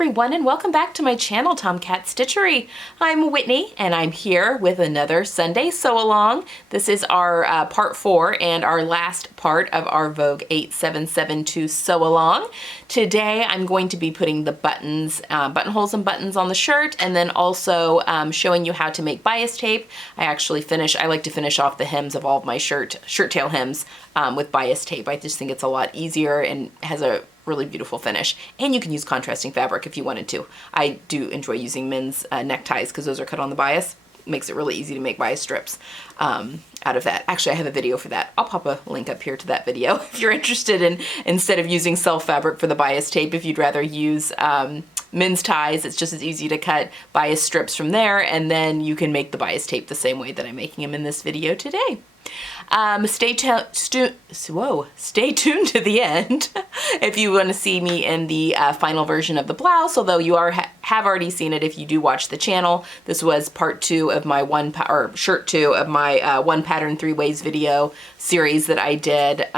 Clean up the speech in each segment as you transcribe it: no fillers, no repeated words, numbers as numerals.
everyone, and welcome back to my channel, Tomcat Stitchery. I'm Whitney and I'm here with another Sunday sew along. This is our part 4 and our last part of our Vogue 8772 sew along. Today I'm going to be putting the buttons, buttonholes and buttons on the shirt, and then also showing you how to make bias tape. I like to finish off the hems of all of my shirt tail hems with bias tape. I just think it's a lot easier and has a really beautiful finish, and you can use contrasting fabric if you wanted to. I do enjoy using men's neckties because those are cut on the bias. Makes it really easy to make bias strips out of that. Actually, I have a video for that. I'll pop a link up here to that video if you're interested in, instead of using self fabric for the bias tape, if you'd rather use men's ties, it's just as easy to cut bias strips from there, and then you can make the bias tape the same way that I'm making them in this video today. Stay tuned to the end if you want to see me in the final version of the blouse, although you have already seen it if you do watch the channel. This was part 2 of my shirt 2 of my one pattern 3 ways video series that I did.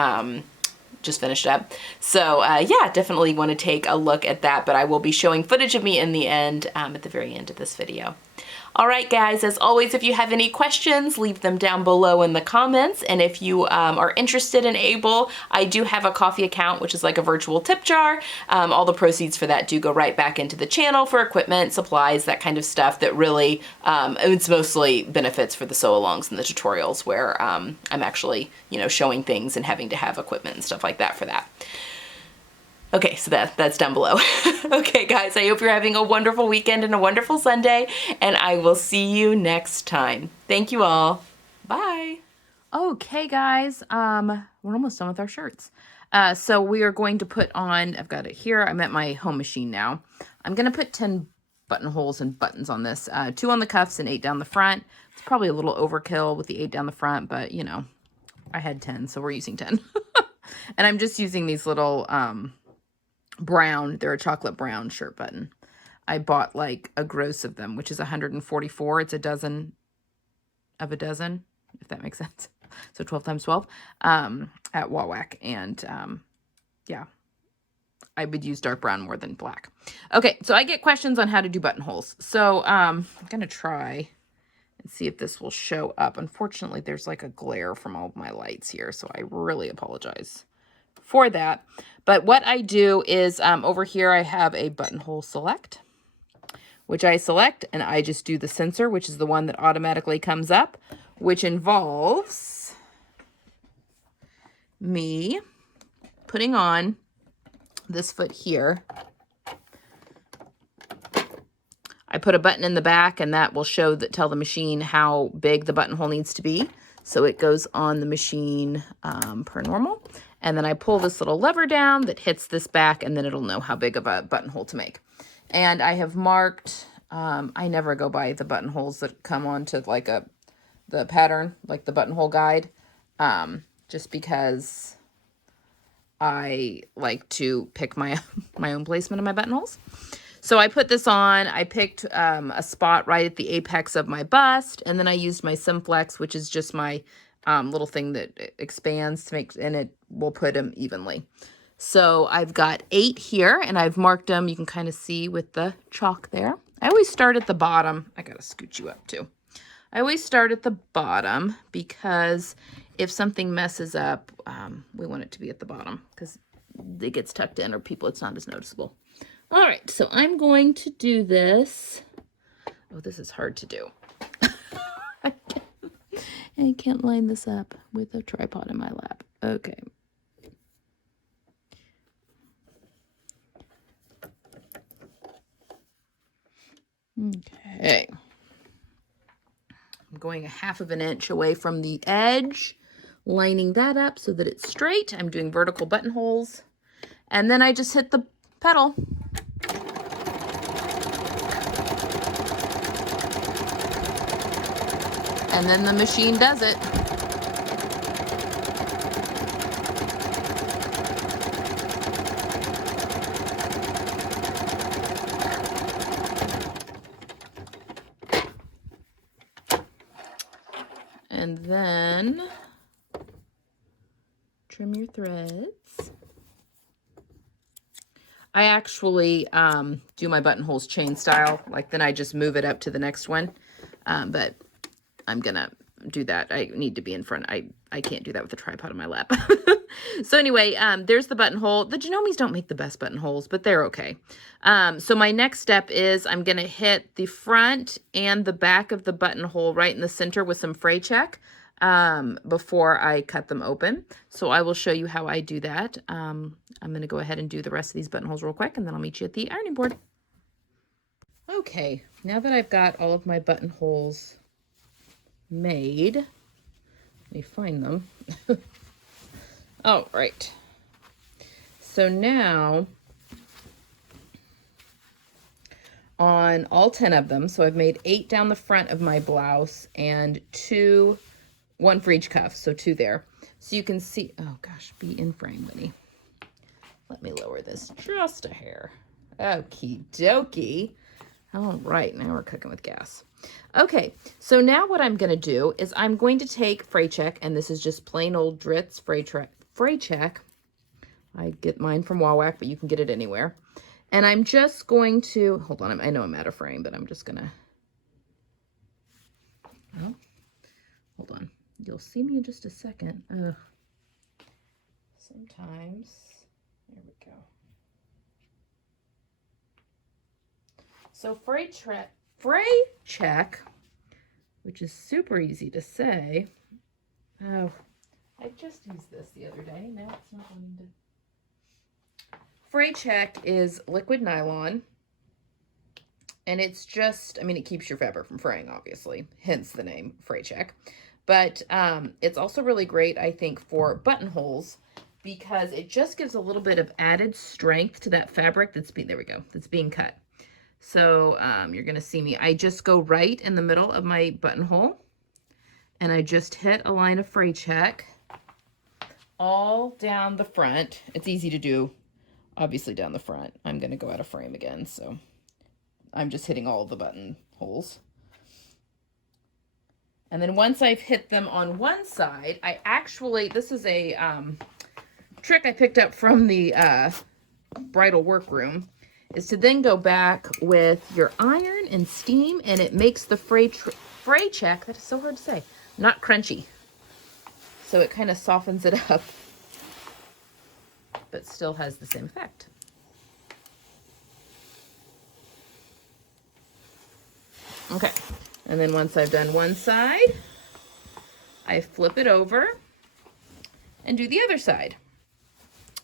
Just finished up. So yeah, definitely want to take a look at that, but I will be showing footage of me in the end at the very end of this video. All right, guys, as always, if you have any questions, leave them down below in the comments. And if you are interested and able, I do have a Ko-fi account, which is like a virtual tip jar. All the proceeds for that do go right back into the channel for equipment, supplies, that kind of stuff that really, it's mostly benefits for the sew-alongs and the tutorials where I'm actually, showing things and having to have equipment and stuff like that for that. Okay, so that's down below. Okay, guys, I hope you're having a wonderful weekend and a wonderful Sunday, and I will see you next time. Thank you all. Bye. Okay, guys, we're almost done with our shirts. So we are going to put on, I've got it here, I'm at my home machine now. I'm going to put 10 buttonholes and buttons on this, 2 on the cuffs and 8 down the front. It's probably a little overkill with the 8 down the front, but, I had 10, so we're using 10. And I'm just using these little, brown, they're a chocolate brown shirt button. I bought like a gross of them, which is 144. It's a dozen of a dozen, if that makes sense. So 12 times 12 at WAWAK. And yeah, I would use dark brown more than black. Okay, so I get questions on how to do buttonholes. So I'm going to try and see if this will show up. Unfortunately, there's like a glare from all of my lights here, so I really apologize for that. But what I do is over here I have a buttonhole select, which I select, and I just do the sensor, which is the one that automatically comes up, which involves me putting on this foot here. I put a button in the back, and that will tell the machine how big the buttonhole needs to be. So it goes on the machine per normal. And then I pull this little lever down that hits this back, and then it'll know how big of a buttonhole to make. And I have marked, I never go by the buttonholes that come onto like the pattern, like the buttonhole guide, just because I like to pick my own placement of my buttonholes. So I put this on, I picked a spot right at the apex of my bust, and then I used my Simflex, which is just my little thing that expands to make, and it will put them evenly. So I've got 8 here, and I've marked them. You can kind of see with the chalk there. I always start at the bottom. I gotta scoot you up too. I always start at the bottom because if something messes up, we want it to be at the bottom because it gets tucked in, or it's not as noticeable. All right, so I'm going to do this. Oh, this is hard to do. I can't line this up with a tripod in my lap. Okay. Okay. I'm going 1/2 inch away from the edge, lining that up so that it's straight. I'm doing vertical buttonholes. And then I just hit the pedal. And then the machine does it. And then trim your threads. I actually do my buttonholes chain style, like then I just move it up to the next one. But I'm gonna do that. I need to be in front. I can't do that with a tripod on my lap. So anyway, there's the buttonhole. The Genomes don't make the best buttonholes, but they're okay. So my next step is I'm gonna hit the front and the back of the buttonhole right in the center with some fray check before I cut them open. So I will show you how I do that. I'm gonna go ahead and do the rest of these buttonholes real quick, and then I'll meet you at the ironing board. Okay, now that I've got all of my buttonholes made, let me find them. All right. So now on all 10 of them, so I've made 8 down the front of my blouse and 1 for each cuff, so 2 there. So you can see, oh gosh, be in frame, Winnie. Let me lower this just a hair. Okie dokie. All right, now we're cooking with gas. Okay, so now what I'm gonna do is I'm going to take fray check, and this is just plain old Dritz fray check. I get mine from WAWAK, but you can get it anywhere. And I'm just going to, hold on, I know I'm out of frame, but I'm just gonna, oh, hold on. You'll see me in just a second. Sometimes, there we go. So fray check, which is super easy to say. Oh, I just used this the other day. Now it's not wanting to. Fray check is liquid nylon. And it's just, I mean, it keeps your fabric from fraying, obviously, hence the name fray check. But it's also really great, I think, for buttonholes because it just gives a little bit of added strength to that fabric that's being, there we go, that's being cut. So you're going to see me. I just go right in the middle of my buttonhole and I just hit a line of fray check all down the front. It's easy to do, obviously, down the front. I'm going to go out of frame again, so I'm just hitting all of the buttonholes. And then once I've hit them on one side, I actually, this is a trick I picked up from the bridal workroom, is to then go back with your iron and steam, and it makes the fray check, that is so hard to say, not crunchy. So it kind of softens it up, but still has the same effect. Okay, and then once I've done one side, I flip it over and do the other side.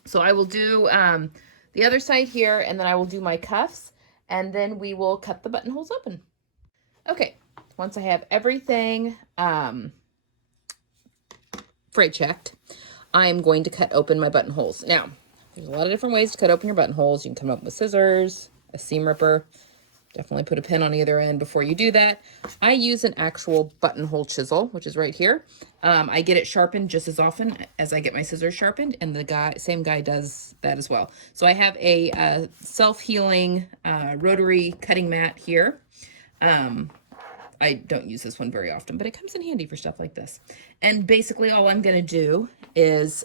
So I will do the other side here, and then I will do my cuffs, and then we will cut the buttonholes open. Okay, once I have everything fray checked, I'm going to cut open my buttonholes. Now, there's a lot of different ways to cut open your buttonholes. You can come up with scissors, a seam ripper. Definitely put a pin on either end before you do that. I use an actual buttonhole chisel, which is right here. I get it sharpened just as often as I get my scissors sharpened, and the same guy does that as well. So I have a self-healing rotary cutting mat here. I don't use this one very often, but it comes in handy for stuff like this. And basically all I'm gonna do is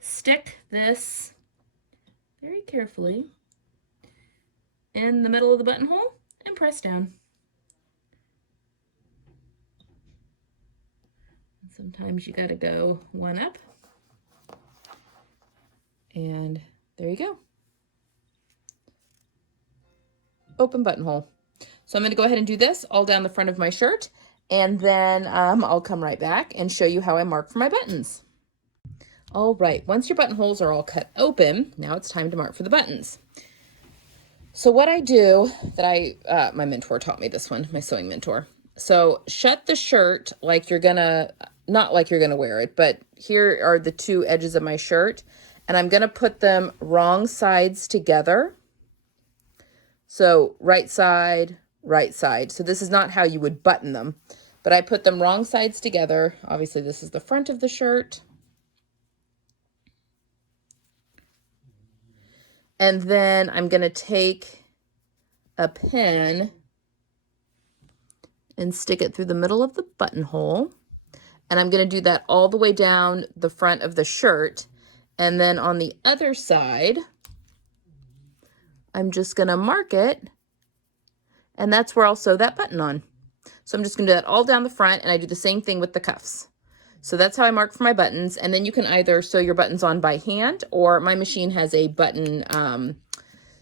stick this very carefully in the middle of the buttonhole and press down. Sometimes you gotta go one up. And there you go. Open buttonhole. So I'm gonna go ahead and do this all down the front of my shirt, and then I'll come right back and show you how I mark for my buttons. All right, once your buttonholes are all cut open, now it's time to mark for the buttons. So what I do, my mentor taught me this one, my sewing mentor. So shut the shirt like you're gonna, not like you're gonna wear it, but here are the two edges of my shirt, and I'm gonna put them wrong sides together. So right side, right side. So this is not how you would button them, but I put them wrong sides together. Obviously this is the front of the shirt. And then I'm going to take a pin and stick it through the middle of the buttonhole. And I'm going to do that all the way down the front of the shirt. And then on the other side, I'm just gonna mark it, and that's where I'll sew that button on. So I'm just gonna do that all down the front, and I do the same thing with the cuffs. So that's how I mark for my buttons, and then you can either sew your buttons on by hand, or my machine has a button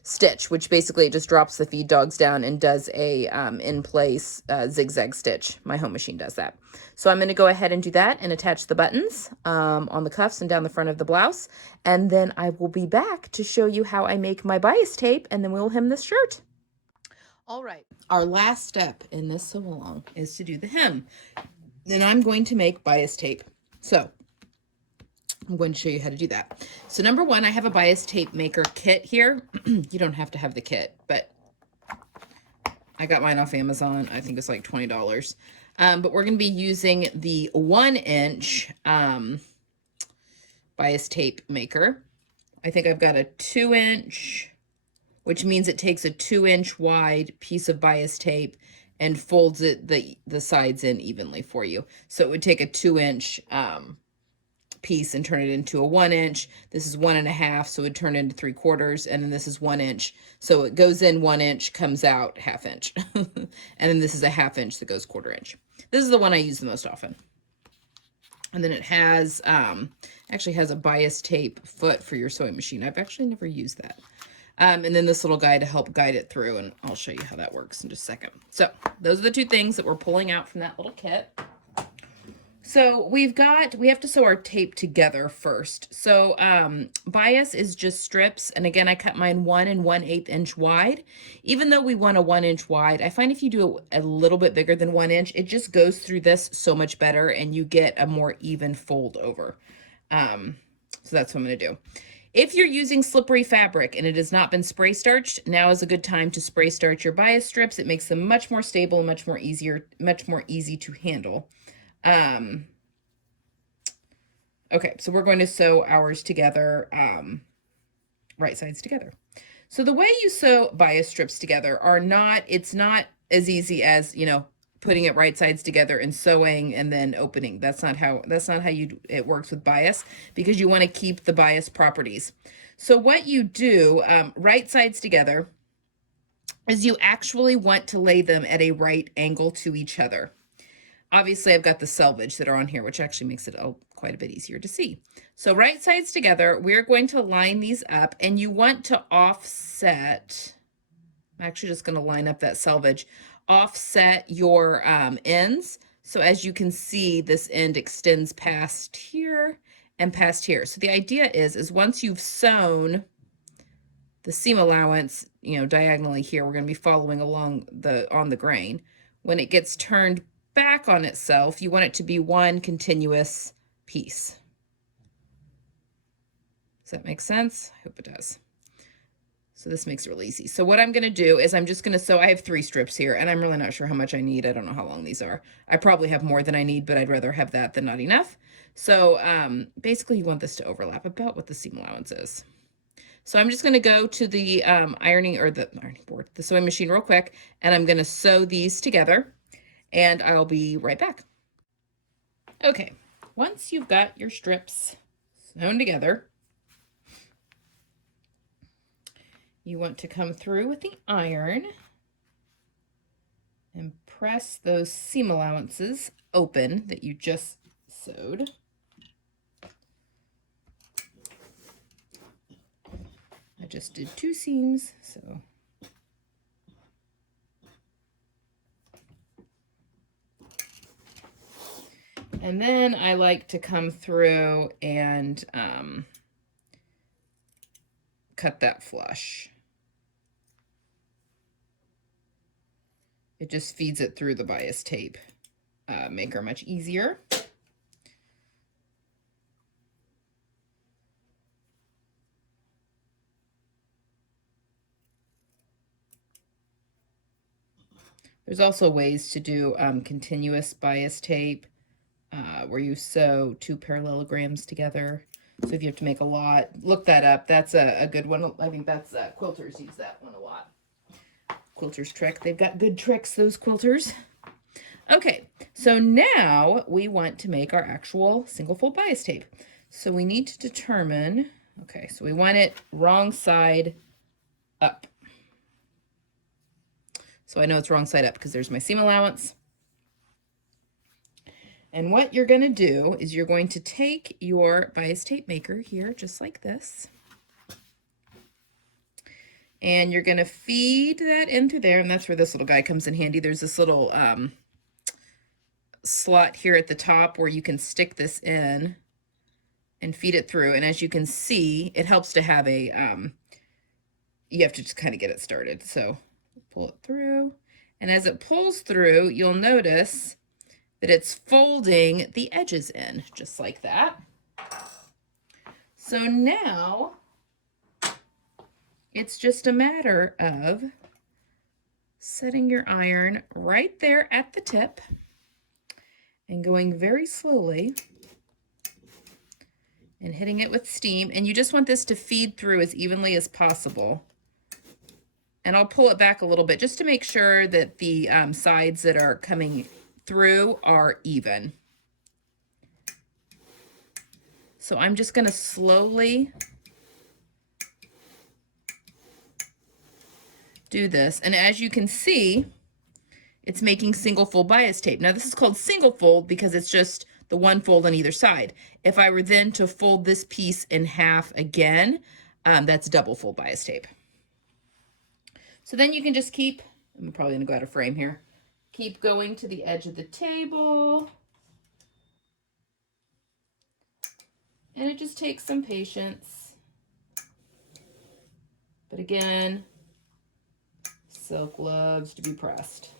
stitch, which basically just drops the feed dogs down and does a in place zigzag stitch. My home machine does that. So I'm going to go ahead and do that and attach the buttons on the cuffs and down the front of the blouse. And then I will be back to show you how I make my bias tape, and then we'll hem this shirt. All right, our last step in this sew along is to do the hem. Then I'm going to make bias tape. So I'm going to show you how to do that. So number one, I have a bias tape maker kit here. You don't have to have the kit, but I got mine off Amazon. I think it's like $20. But we're going to be using the 1-inch bias tape maker. I think I've got a 2-inch, which means it takes a 2-inch wide piece of bias tape and folds it the sides in evenly for you. So it would take a 2-inch piece and turn it into a 1-inch. This is 1.5, so it would turn into 3/4, and then this is 1 inch. So it goes in 1 inch, comes out 1/2 inch. And then this is a 1/2 inch that goes 1/4 inch. This is the one I use the most often. And then it has, actually has a bias tape foot for your sewing machine. I've actually never used that. And then this little guy to help guide it through, and I'll show you how that works in just a second. So those are the two things that we're pulling out from that little kit. So we have to sew our tape together first. So bias is just strips, and again, I cut mine 1 1/8 inch wide. Even though we want a 1 inch wide, I find if you do it a little bit bigger than 1 inch, it just goes through this so much better, and you get a more even fold over. So that's what I'm gonna do. If you're using slippery fabric and it has not been spray starched, now is a good time to spray starch your bias strips. It makes them much more stable and much more easy to handle. Okay, so we're going to sew ours together, right sides together. So the way you sew bias strips together it's not as easy as, you know, putting it right sides together and sewing and then opening. That's not how it works with bias, because you want to keep the bias properties. So what you do, right sides together, is you actually want to lay them at a right angle to each other. Obviously, I've got the selvage that are on here, which actually makes it quite a bit easier to see. So right sides together, we're going to line these up, and you want to offset. I'm actually just going to line up that selvage. Offset your ends. So as you can see, this end extends past here and past here. So the idea is once you've sewn the seam allowance, you know, diagonally here, we're going to be following along on the grain. When it gets turned back on itself, you want it to be one continuous piece. Does that make sense? I hope it does. So this makes it really easy. So what I'm going to do is I'm just going to sew. I have 3 strips here, and I'm really not sure how much I need. I don't know how long these are. I probably have more than I need, but I'd rather have that than not enough. So basically you want this to overlap about what the seam allowance is. So I'm just going to go to the ironing board, the sewing machine real quick, and I'm going to sew these together, and I'll be right back. Okay, once you've got your strips sewn together, you want to come through with the iron and press those seam allowances open that you just sewed. I just did 2 seams, so. And then I like to come through and cut that flush. It just feeds it through the bias tape maker much easier. There's also ways to do continuous bias tape where you sew 2 parallelograms together. So if you have to make a lot, look that up. That's a good one. I think that's quilters use that one a lot. Quilters trick. They've got good tricks, those quilters. Okay, so now we want to make our actual single fold bias tape. So we need to determine, okay, so we want it wrong side up. So I know it's wrong side up because there's my seam allowance. And what you're going to do is you're going to take your bias tape maker here, just like this. And you're going to feed that in through there. And that's where this little guy comes in handy. There's this little slot here at the top where you can stick this in and feed it through. And as you can see, it helps to have a, you have to just kind of get it started. So pull it through. And as it pulls through, you'll notice that it's folding the edges in, just like that. So now it's just a matter of setting your iron right there at the tip and going very slowly and hitting it with steam. And you just want this to feed through as evenly as possible. And I'll pull it back a little bit just to make sure that the sides that are coming through are even. So I'm just going to slowly do this. And as you can see, it's making single fold bias tape. Now this is called single fold because it's just the one fold on either side. If I were then to fold this piece in half again, that's double fold bias tape. So then you can just keep, I'm probably going to go out of frame here. Keep going to the edge of the table. And it just takes some patience. But again, silk loves to be pressed.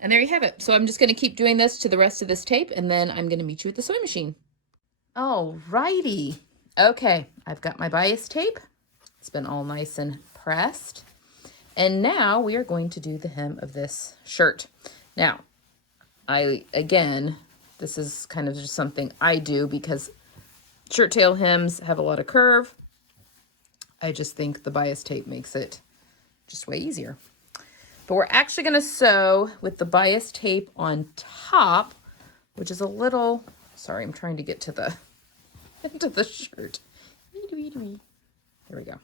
And there you have it. So I'm just going to keep doing this to the rest of this tape, and then I'm going to meet you at the sewing machine. Alrighty. Okay, I've got my bias tape. It's been all nice and pressed. And now we are going to do the hem of this shirt. Now, again, this is kind of just something I do because shirt tail hems have a lot of curve. I just think the bias tape makes it just way easier. But we're actually going to sew with the bias tape on top, which is a little, sorry, I'm trying to get to the into the shirt. There we go.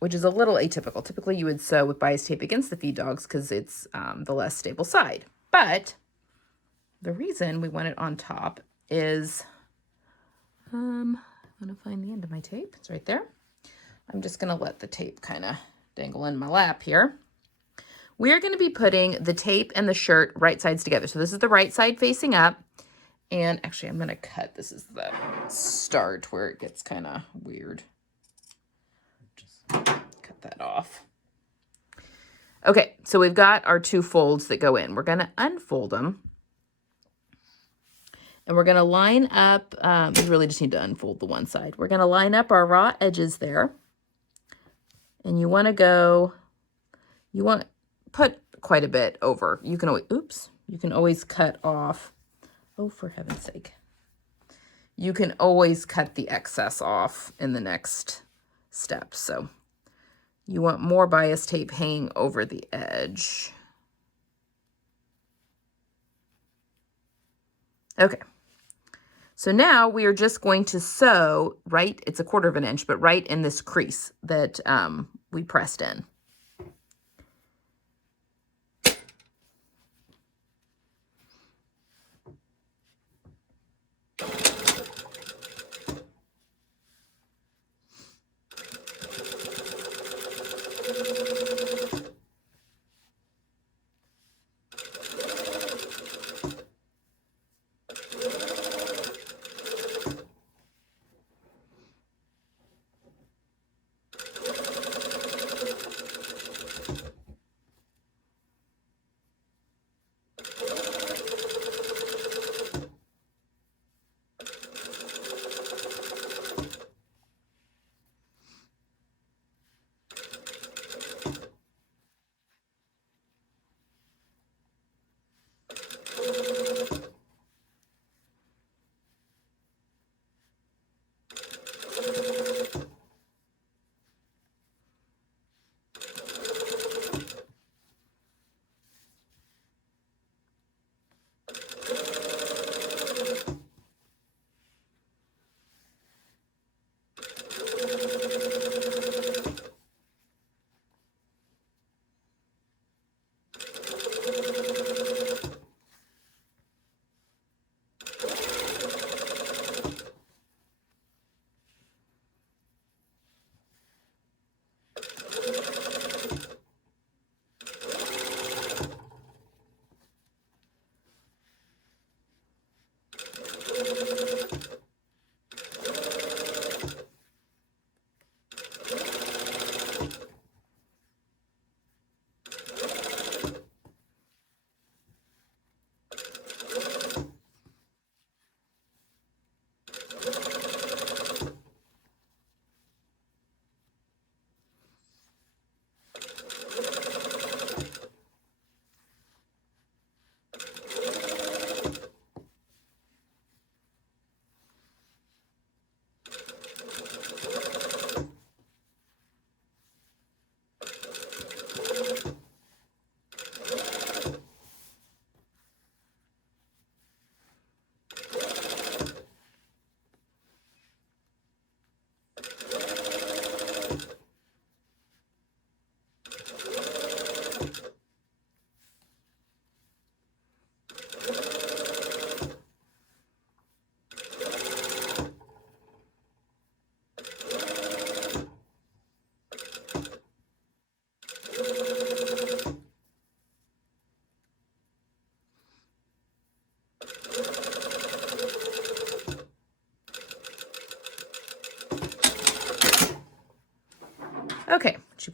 Which is a little atypical. Typically you would sew with bias tape against the feed dogs because it's the less stable side. But the reason we want it on top is, I'm going to find the end of my tape. It's right there. I'm just going to let the tape kind of dangle in my lap here. We're going to be putting the tape and the shirt right sides together. So this is the right side facing up. And actually, I'm going to cut. This is the start where it gets kind of weird. Just cut that off. Okay, so we've got our two folds that go in. We're going to unfold them. And we're going to line up, we really just need to unfold the one side. We're going to line up our raw edges there. And you want to go, you want to put quite a bit over. You can always, oops, you can always cut off. Oh, for heaven's sake. You can always cut the excess off in the next step. So you want more bias tape hanging over the edge. Okay. So now we are just going to sew right, it's 1/4 inch, but right in this crease that we pressed in.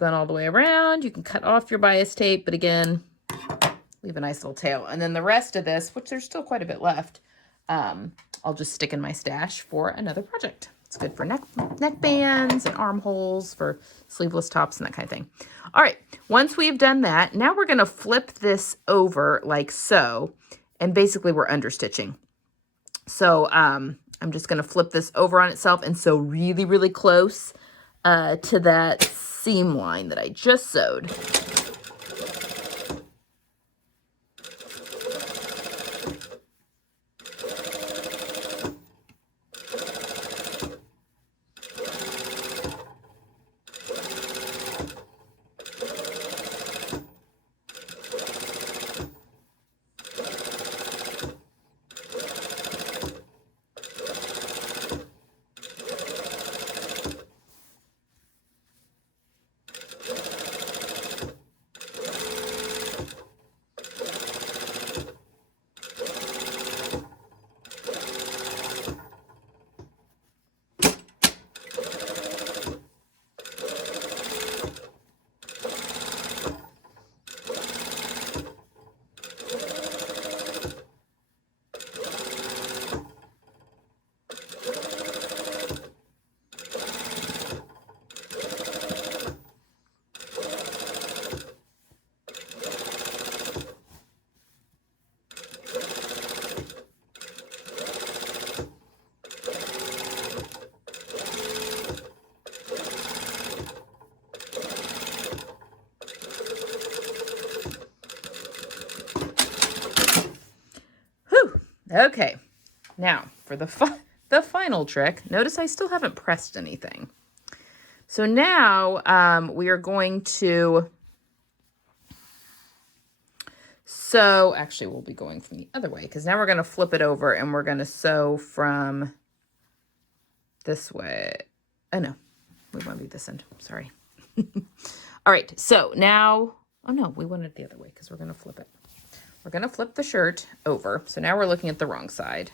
gone all the way around, you can cut off your bias tape, but again, leave a nice little tail. And then the rest of this, which there's still quite a bit left, I'll just stick in my stash for another project. It's good for neck bands and armholes, for sleeveless tops and that kind of thing. All right, once we've done that, now we're gonna flip this over like so, and basically we're understitching. So I'm just gonna flip this over on itself and sew really, really close to that seam line that I just sewed. Okay, now for the final trick. Notice I still haven't pressed anything. So now we are going to sew. Actually, we'll be going from the other way because now we're going to flip it over and we're going to sew from this way. Oh no, we want to do this end. Sorry. All right, so now, oh no, we want it the other way because we're going to flip it. We're going to flip the shirt over. So now we're looking at the wrong side.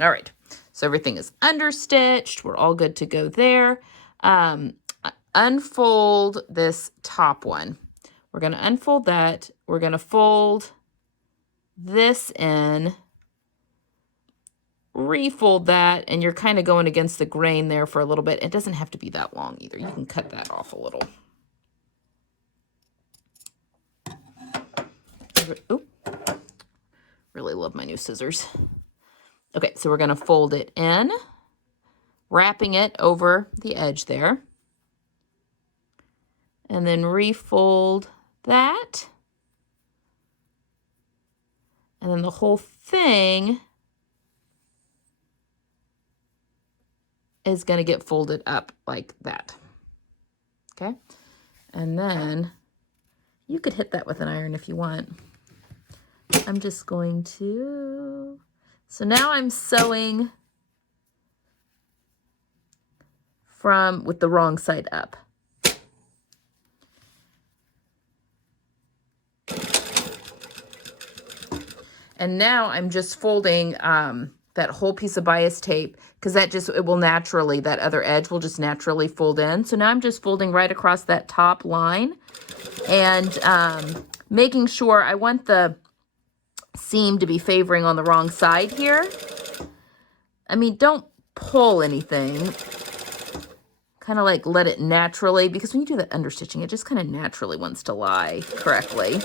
All right. So everything is understitched. We're all good to go there. Unfold this top one. We're going to unfold that. We're going to fold this in, refold that, and you're kind of going against the grain there for a little bit. It doesn't have to be that long either. You can cut that off a little. Oop. Really love my new scissors. Okay, so we're going to fold it in, wrapping it over the edge there. And then refold that. And then the whole thing is going to get folded up like that. Okay? And then you could hit that with an iron if you want. I'm just going to, so now I'm sewing with the wrong side up. And now I'm just folding that whole piece of bias tape because it will naturally, that other edge will just naturally fold in. So now I'm just folding right across that top line and making sure I want the seam to be favoring on the wrong side here. I mean, don't pull anything. Kind of like let it naturally, because when you do that understitching, it just kind of naturally wants to lie correctly.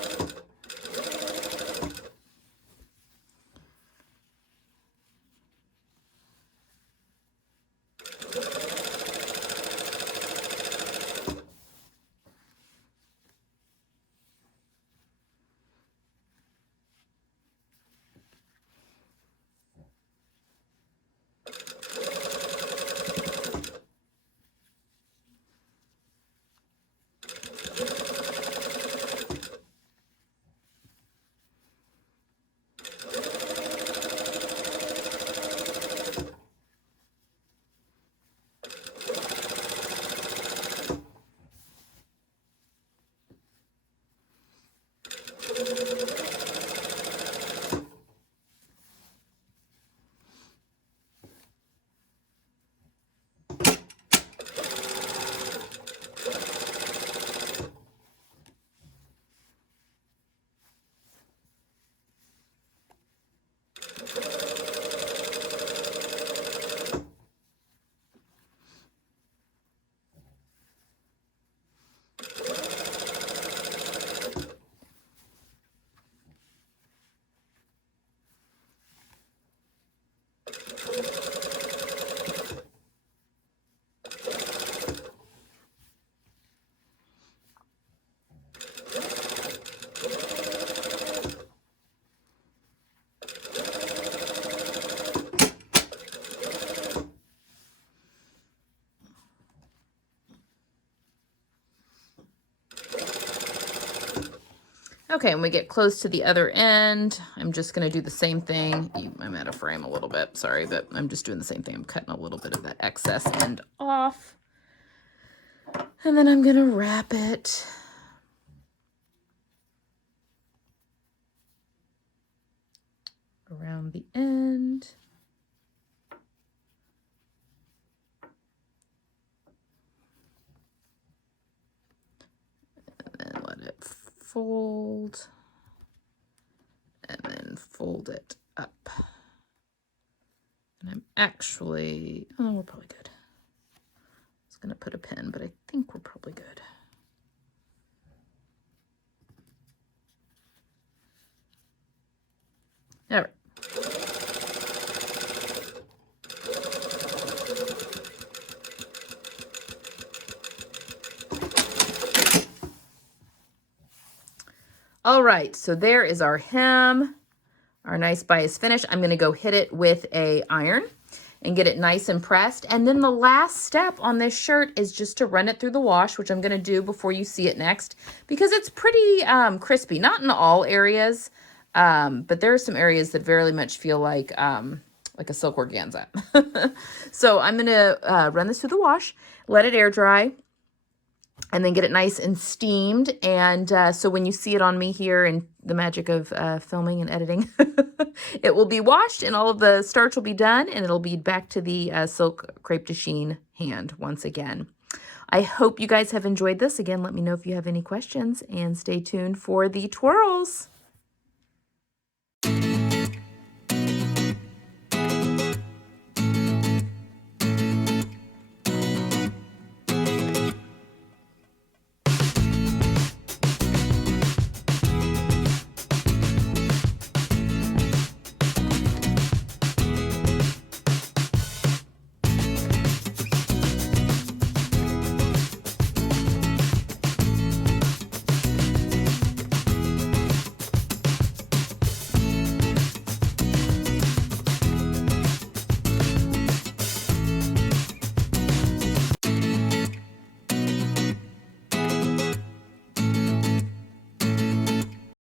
Okay, and we get close to the other end. I'm just going to do the same thing. I'm out of frame a little bit, sorry, but I'm just doing the same thing. I'm cutting a little bit of that excess end off. And then I'm going to wrap it. Around the end. And then let it fold. And then fold it up. And I'm actually, oh, we're probably good. I was going to put a pin, but I think we're probably good. All right. All right, so there is our hem, our nice bias finish. I'm going to go hit it with a iron and get it nice and pressed. And then the last step on this shirt is just to run it through the wash, which I'm going to do before you see it next, because it's pretty crispy. Not in all areas, but there are some areas that very much feel like a silk organza. So I'm going to run this through the wash, let it air dry, and then get it nice and steamed. And so when you see it on me here in the magic of filming and editing, it will be washed and all of the starch will be done, and it'll be back to the silk crepe de chine hand once again. I hope you guys have enjoyed this. Again, let me know if you have any questions, and stay tuned for the twirls.